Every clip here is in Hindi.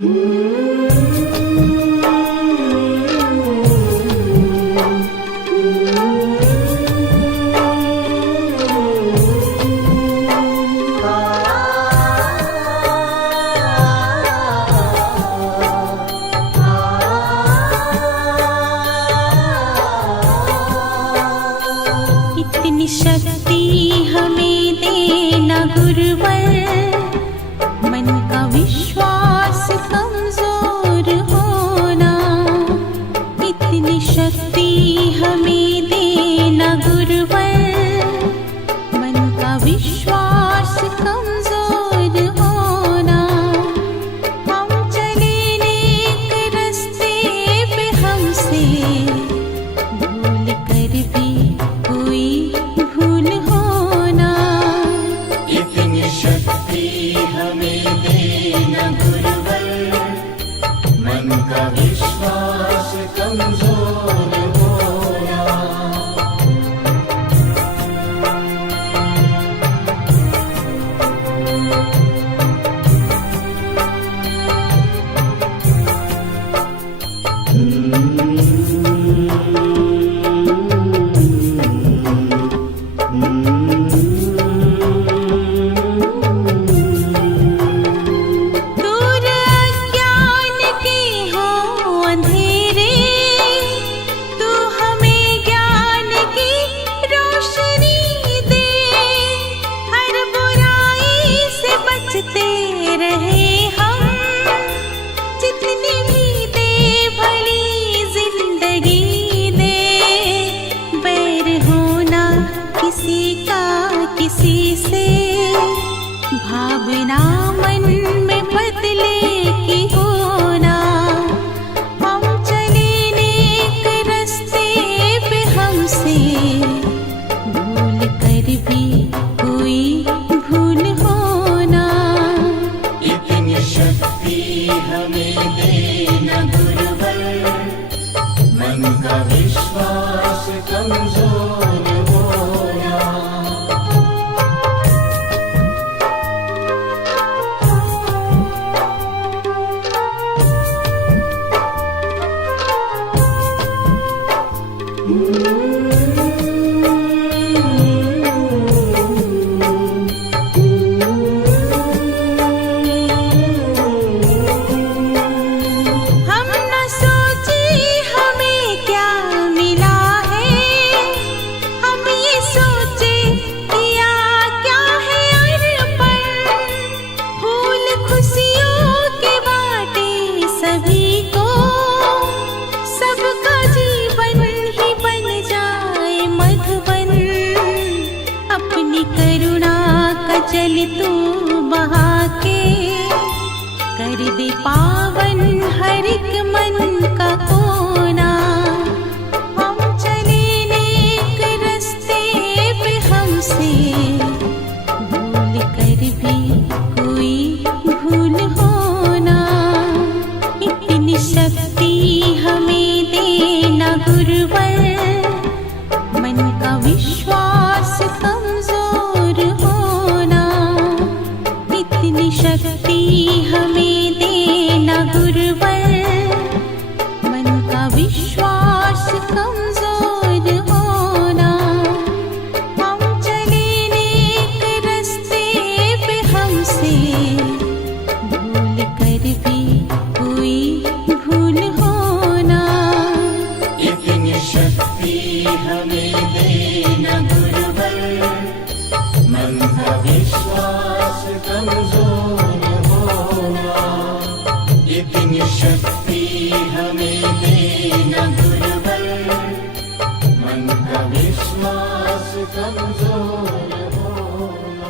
इतनी शक्ति हमें देना गुरुवर, मन का विश्वास कमजोर होना। इतनी शक्ति हमें देना गुरुवर, मन का विश्वास कमजोर होना। हम चले नेक रास्ते पे हमसे भूल कर भी कोई भूल होना। इतनी शक्ति हमें देना गुरुवर, मन का विश्वास कमजोर होना। दूर अज्ञान के हो अंधेरे, तू हमें ज्ञान की रोशनी दे। हर बुराई से बचते रहे हम, जितनी भी दे भली जिंदगी दे। बैर होना किसी का किसी से, भावना मन में बदले की होना। हम चले नेक रास्ते पे हमसे भूल कर भी कोई भूल होना। इतनी शक्ति हमें देना गुरुवर, मन का विश्वास कमजोर होना। हम न सोचे हमें क्या मिला है, हम ये सोचे किया क्या है अर्पण। फूल खुशियों के बाटे सभी को, सबका जीवन ही बन जाए मधुबन। अपनी करुणा का जल तू बहा के, कर दे पावन हर एक मन का कोना। हम चले नेक रास्ते पे हमसे भूल कर भी कोई भूल होना। इतनी शक्ति हमें देना गुरुवर, मन का विश्वास कमजोर होना। इतनी शक्ति हमें देना गुरुवर, मन का विश्वास कमजोर होना। हम चले नेक रास्ते पे हमसे भूल कर भी कोई भूल होना। इतनी शक्ति हमें देना गुरुवर, मन का विश्वास कमजोर होना। इतनी शक्ति हमें देना गुरुवर, मन का विश्वास कमजोर होना।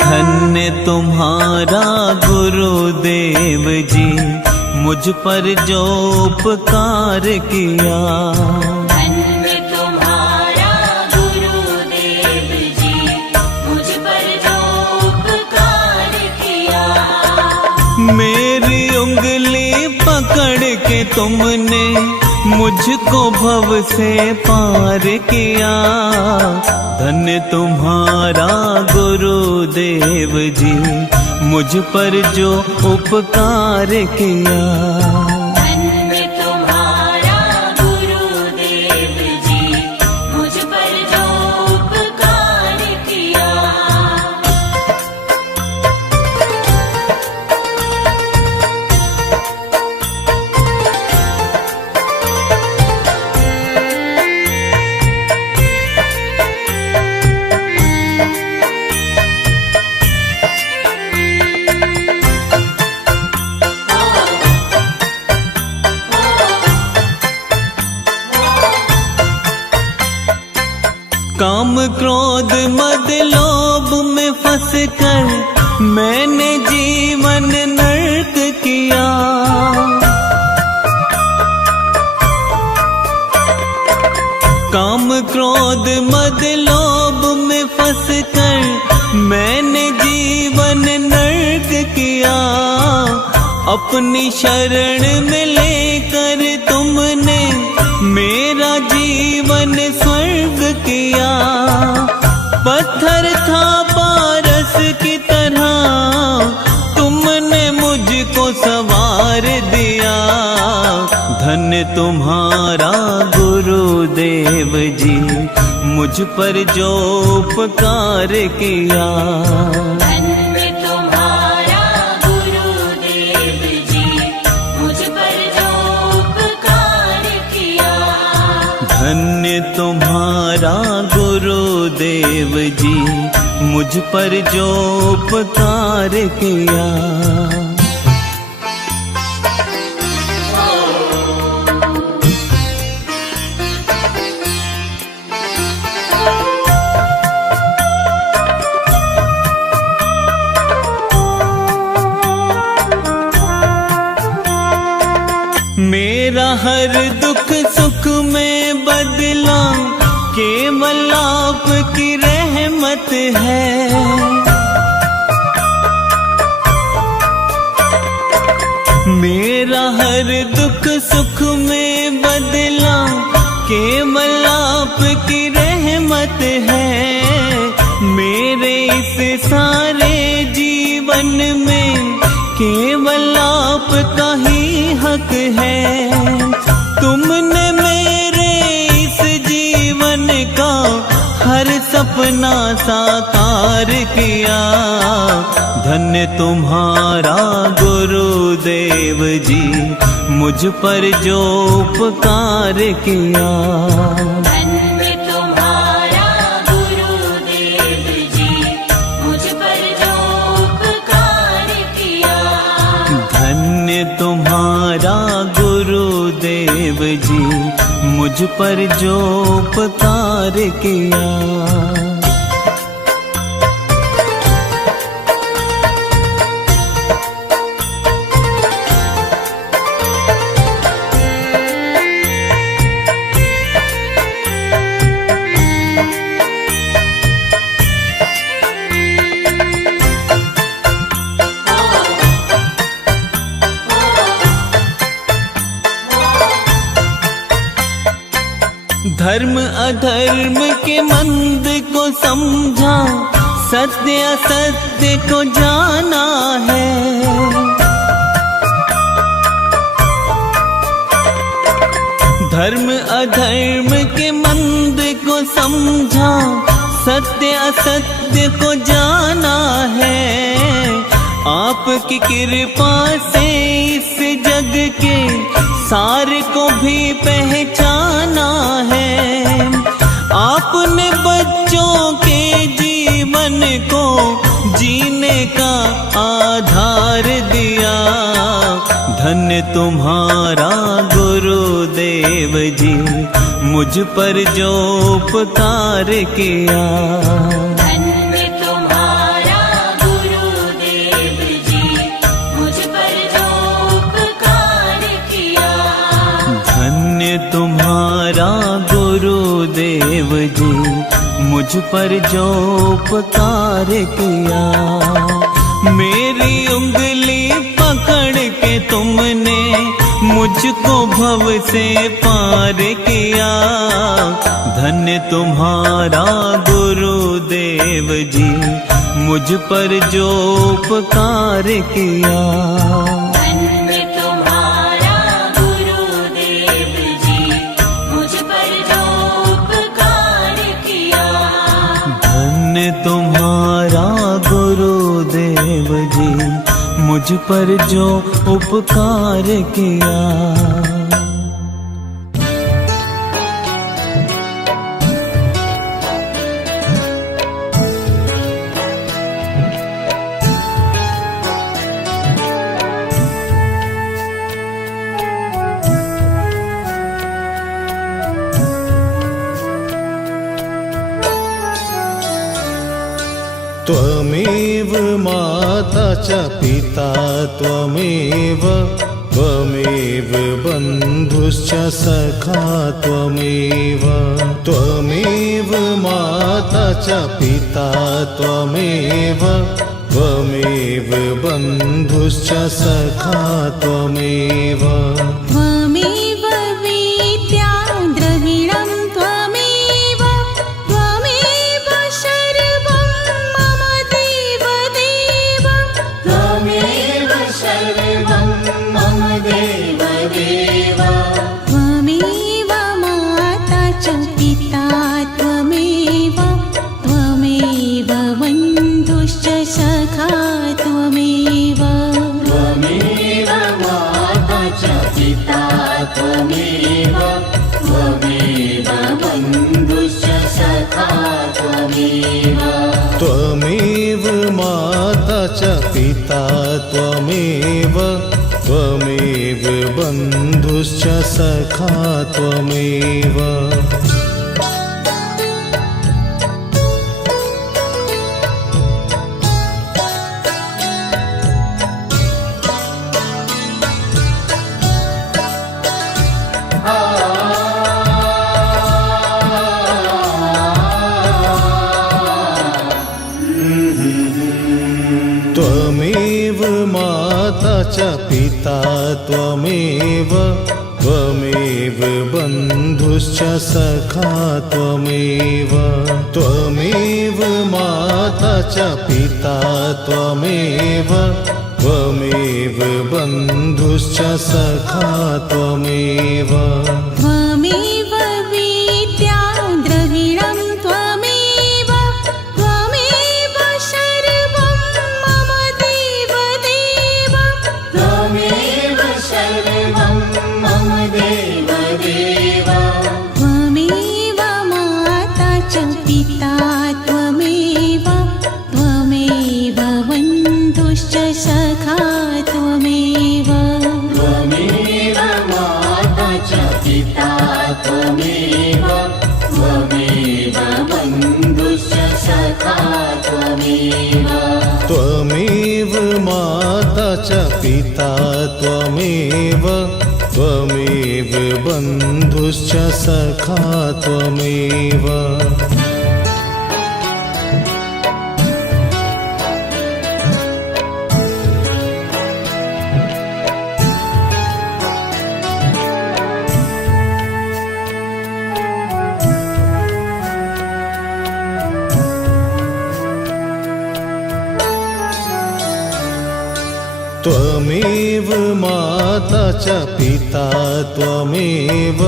धन्य तुम्हारा गुरुदेव जी, मुझ पर जो उपकार किया। धन्य तुम्हारा गुरुदेव जी, मुझ पर जो उपकार किया। मेरी उंगली पकड़ के तुमने मुझको भव से पार किया। धन्य तुम्हारा गुरुदेव जी, मुझ पर जो उपकार किया। धन्य तुम्हारा गुरुदेव जी, मुझ पर जो उपकार किया। काम क्रोध मद लोभ में फंस कर मैंने जीवन नर्क किया। काम क्रोध मद लोभ में फंस कर मैंने जीवन नर्क किया। अपनी शरण में लेकर तुमने मेरा जीवन स्वर्ग किया। पत्थर था पारस की तरह, तुमने मुझको संवार दिया। धन्य तुम्हारा गुरुदेव जी, मुझ पर जो उपकार किया। धन्य तुम्हारा गुरुदेव जी, मुझ पर जो उपकार किया। धन्य तुम्हारा गुरुदेव जी, मुझ पर जो उपकार किया। मेरा हर दुख सुख में बदला केवल आपकी रहमत है। मेरा हर दुख सुख में बदला केवल आपकी रहमत है। मेरे इस सारे जीवन में केवल आपका ही हक है। तुमने मेरे इस जीवन का हर सपना साकार किया। धन्य तुम्हारा गुरुदेव जी, मुझ पर जो उपकार किया। धन्य तुम्हारा गुरुदेव जी, मुझ पर जो उपकार किया। धन्य तुम्हारा गुरुदेव जी, मुझ पर जो उपकार किया। धर्म अधर्म के मंद को समझा, सत्य असत्य को जाना है। धर्म अधर्म के मंद को समझा, सत्य असत्य को जाना है। आपकी कृपा से इस जग के सार को भी पहचाना है। आपने बच्चों के जीवन को जीने का आधार दिया। धन्य तुम्हारा गुरुदेव जी, मुझ पर जो उपकार किया। धन्य तुम्हारा गुरुदेव जी, मुझ पर जो उपकार धन्य तुम्हारा गुरुदेव जी, मुझ पर जो उपकार किया। मेरी उंगली पकड़ के तुमने मुझको भव से पार किया। धन्य तुम्हारा गुरुदेव जी, मुझ पर जो उपकार किया। धन्य तुम्हारा गुरुदेव जी, मुझ पर जो उपकार किया। धन्य तुम्हारा गुरुदेव जी, मुझ पर जो उपकार किया। त्वमेव माता च पिता त्वमेव, त्वमेव बन्धुश्च सखा त्वमेव। त्वमेव माता च पिता त्वमेव, त्वमेव बन्धुश्च सखा त्वमेव। त्वमेव विद्या द्रविणं त्वमेव, त्वमेव सर्वं मम देवदेव। त्वमेव सर्वं मम देवदेव। त्वमेव माता च पिता त्वमेव, त्वमेव बन्धुश्च सखा त्वमेव। त्वमेव माता च पिता त्वमेव, त्वमेव बन्धुश्च सखा त्वमेव। त्वमेव माता च पिता त्वमेव, त्वमेव बन्धुश्च सखा त्वमेव। त्वमेव माता च पिता त्वमेव, त्वमेव बन्धुश्च सखा त्वमेव। त्वमेव माता च पिता त्वमेव, त्वमेव बन्धुश्च सखा त्वमेव। त्वमेव विद्या द्रविणं त्वमेव, त्वमेव सर्वं मम देवदेव। त्वमेव सर्वं मम देवदेव। त्वमेव माता च पिता त्वमेव, त्वमेव बन्धुश्च सखा त्वमेव। त्वमेव माता च पिता त्वमेव, त्वमेव बन्धुश्च सखा त्वमेव। त्वमेव माता च पिता त्वमेव, त्वमेव बन्धुश्च सखा त्वमेव। त्वमेव माता च पिता त्वमेव,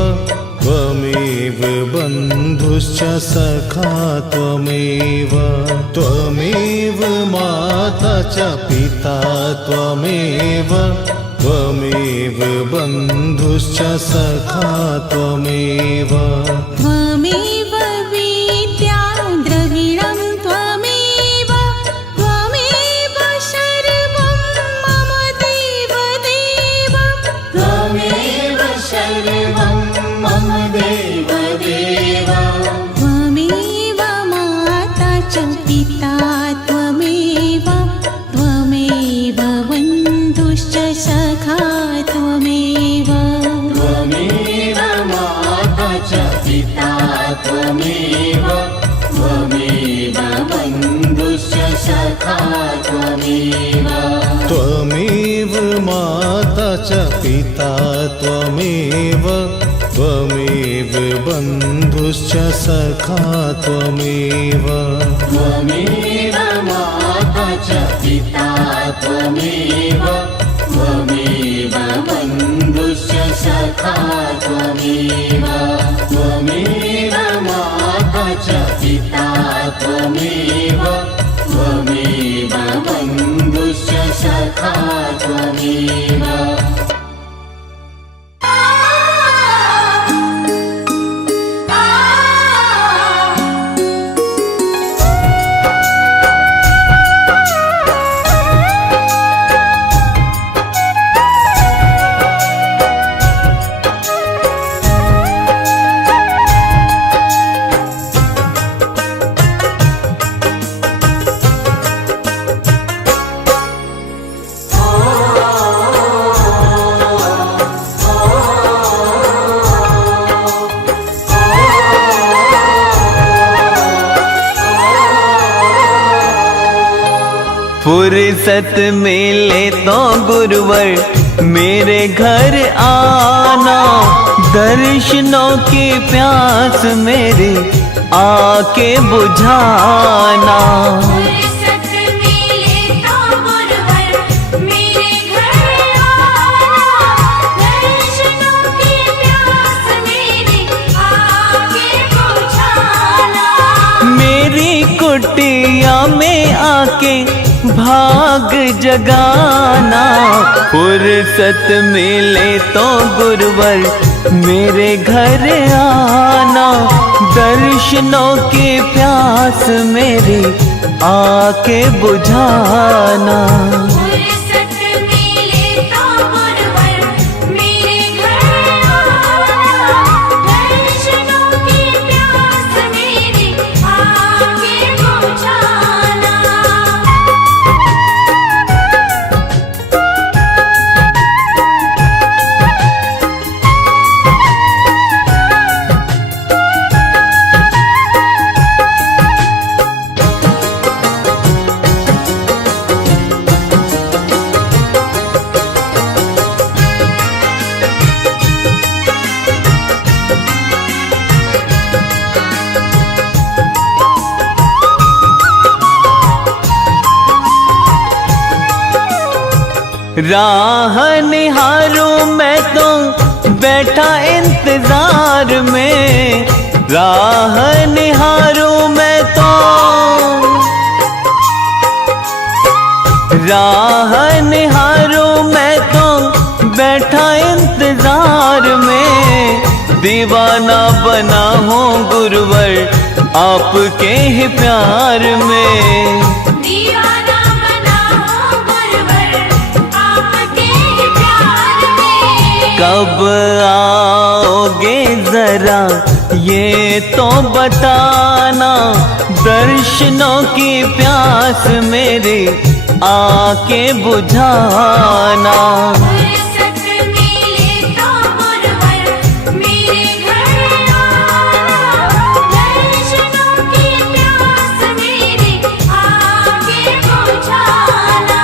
त्वमेव बन्धुश्च सखा त्वमेव। त्वमेव माता च पिता त्वमेव, त्वमेव बन्धुश्च सखा त्वमेव। त्वमेव विद्या द्रविणं त्वमेव, त्वमेव सर्वं मम देवदेव। त्वमेव सर्वं मम देवदेव। त्वमेव माता च पिता त्वमेव, त्वमेव बन्धुश्च सखा त्वमेव। त्वमेव त्वमेव त्वमेव बन्धुश्च सखा त्वमेव त्वमेव माता च पिता त्वमेव त्वमेव बन्धुश्च सखा त्वमेव त्वमेव माता च पिता त्वमेव त्वमेव बन्धुश्च सखा त्वमेव त्वमेव माता च पिता त्वमेव त्वमेव बन्धुश्च सखा त्वमेव फुर्सत मिले तो गुरुवर मेरे घर आना, दर्शनों की प्यास मेरी आके बुझाना। फुर्सत मिले तो गुरुवर मेरे घर आना, दर्शनों की प्यास मेरी आके बुझाना। मेरी कुटिया में आके भाग जगाना, फुर्सत मिले तो गुरुवर मेरे घर आना, दर्शनों की प्यास मेरी आके बुझाना। फुर्सत मिले तो गुरुवर मेरे घर आना, दर्शनों की प्यास मेरी आके बुझाना। राह निहारूं मैं तो बैठा इंतजार में, राह निहारूं मैं तो, राह निहारूं मैं तो बैठा इंतजार में, दीवाना बना हूँ गुरुवर आपके ही प्यार में। दीवाना बना हूँ गुरुवर आपके ही प्यार में। कब आओगे जरा ये तो बताना, दर्शनों की प्यास मेरी आके बुझाना। फुर्सत मिले तो गुरुवर मेरे घर आना, दर्शनों की प्यास मेरी आके बुझाना।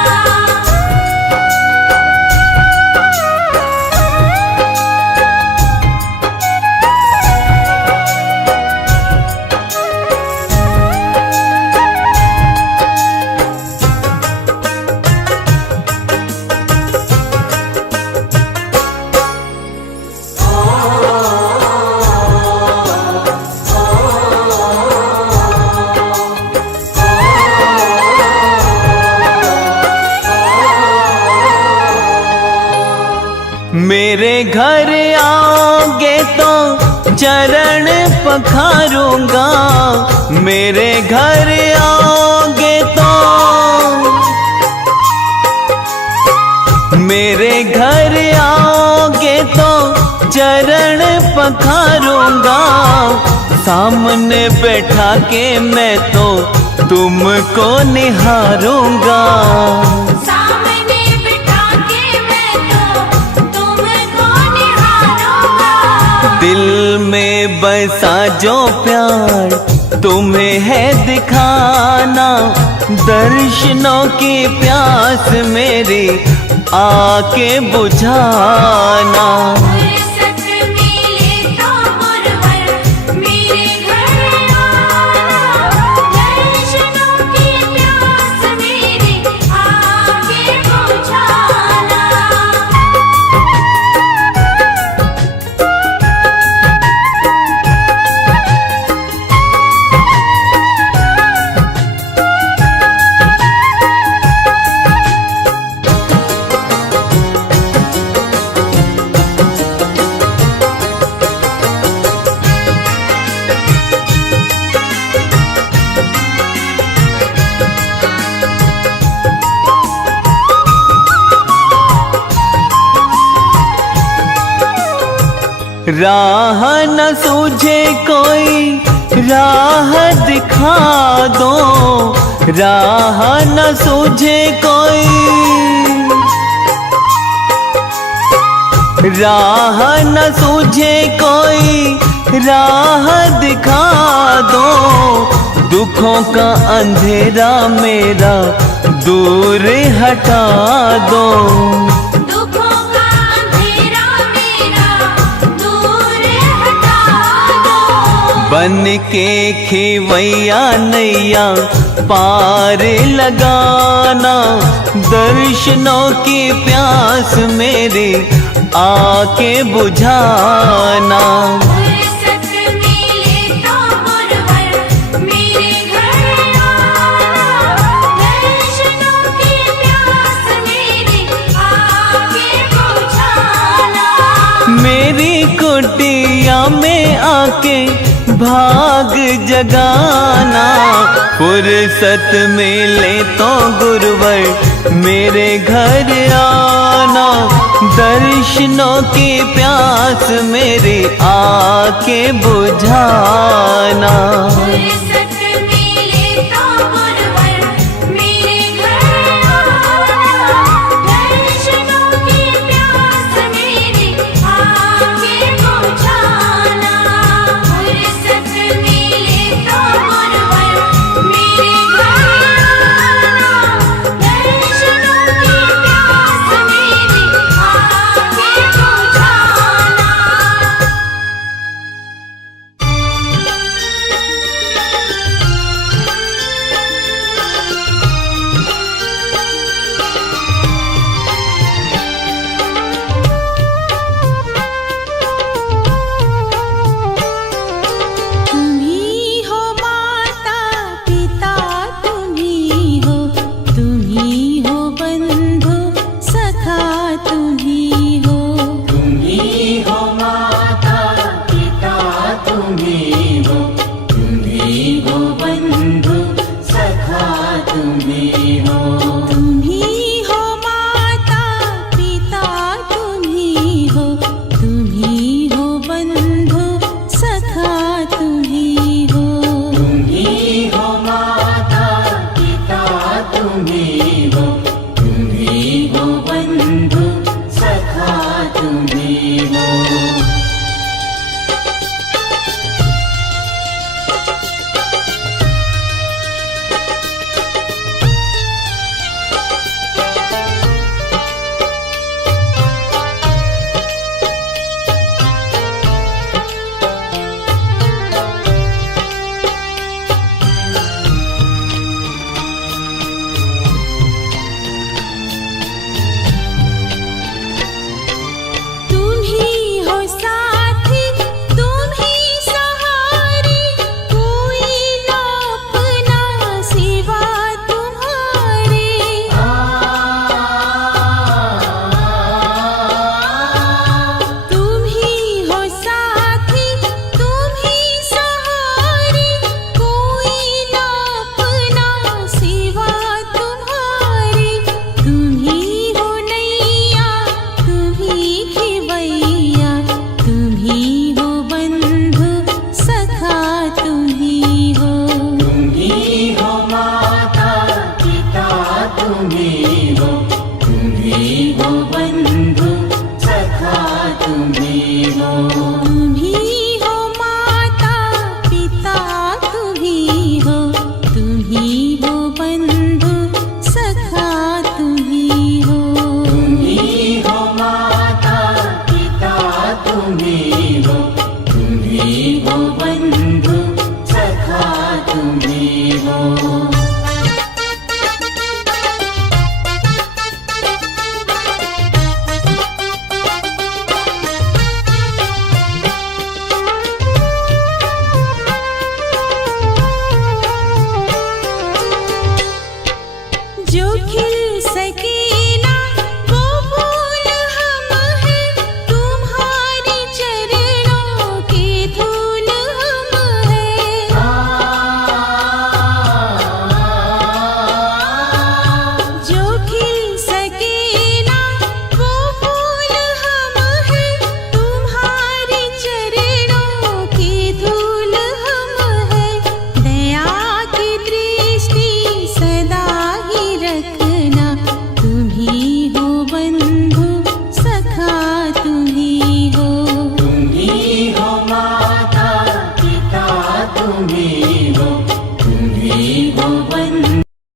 मेरे घर आओगे तो चरण पखारूंगा, मेरे घर आओगे तो, मेरे घर आओगे तो चरण पखारूंगा, सामने बैठा के मैं तो तुमको निहारूंगा। सामने बिठा के मैं तो तुमको निहारूंगा। दिल में बसा जो प्यार तुम्हें है दिखाना, दर्शनों की प्यास मेरी आके बुझाना। फुर्सत मिले तो गुरुवर मेरे घर आना, दर्शनों की प्यास मेरी आके बुझाना। राह न सूझे कोई राह दिखा दो, राह न सूझे कोई, राह न सूझे कोई राह दिखा दो। दुखों का अंधेरा मेरा दूर हटा दो। दुखों का अंधेरा मेरा दूर हटा दो। बन के खेवैया नैया पार लगाना, दर्शनों की प्यास मेरी आके बुझाना। फुर्सत मिले तो गुरुवर मेरे घर आना, दर्शनों की प्यास मेरी आके बुझाना। मेरी कुटिया में आके भाग जगाना, फुर्सत मिले तो गुरुवर मेरे घर आना, दर्शनों की प्यास मेरी आके बुझाना। फुर्सत मिले तो गुरुवर मेरे घर आना, दर्शनों की प्यास मेरी आके बुझाना। फुर्सत मिले तो गुरुवर मेरे घर आना, दर्शनों की प्यास मेरी आके बुझाना। त्वमेव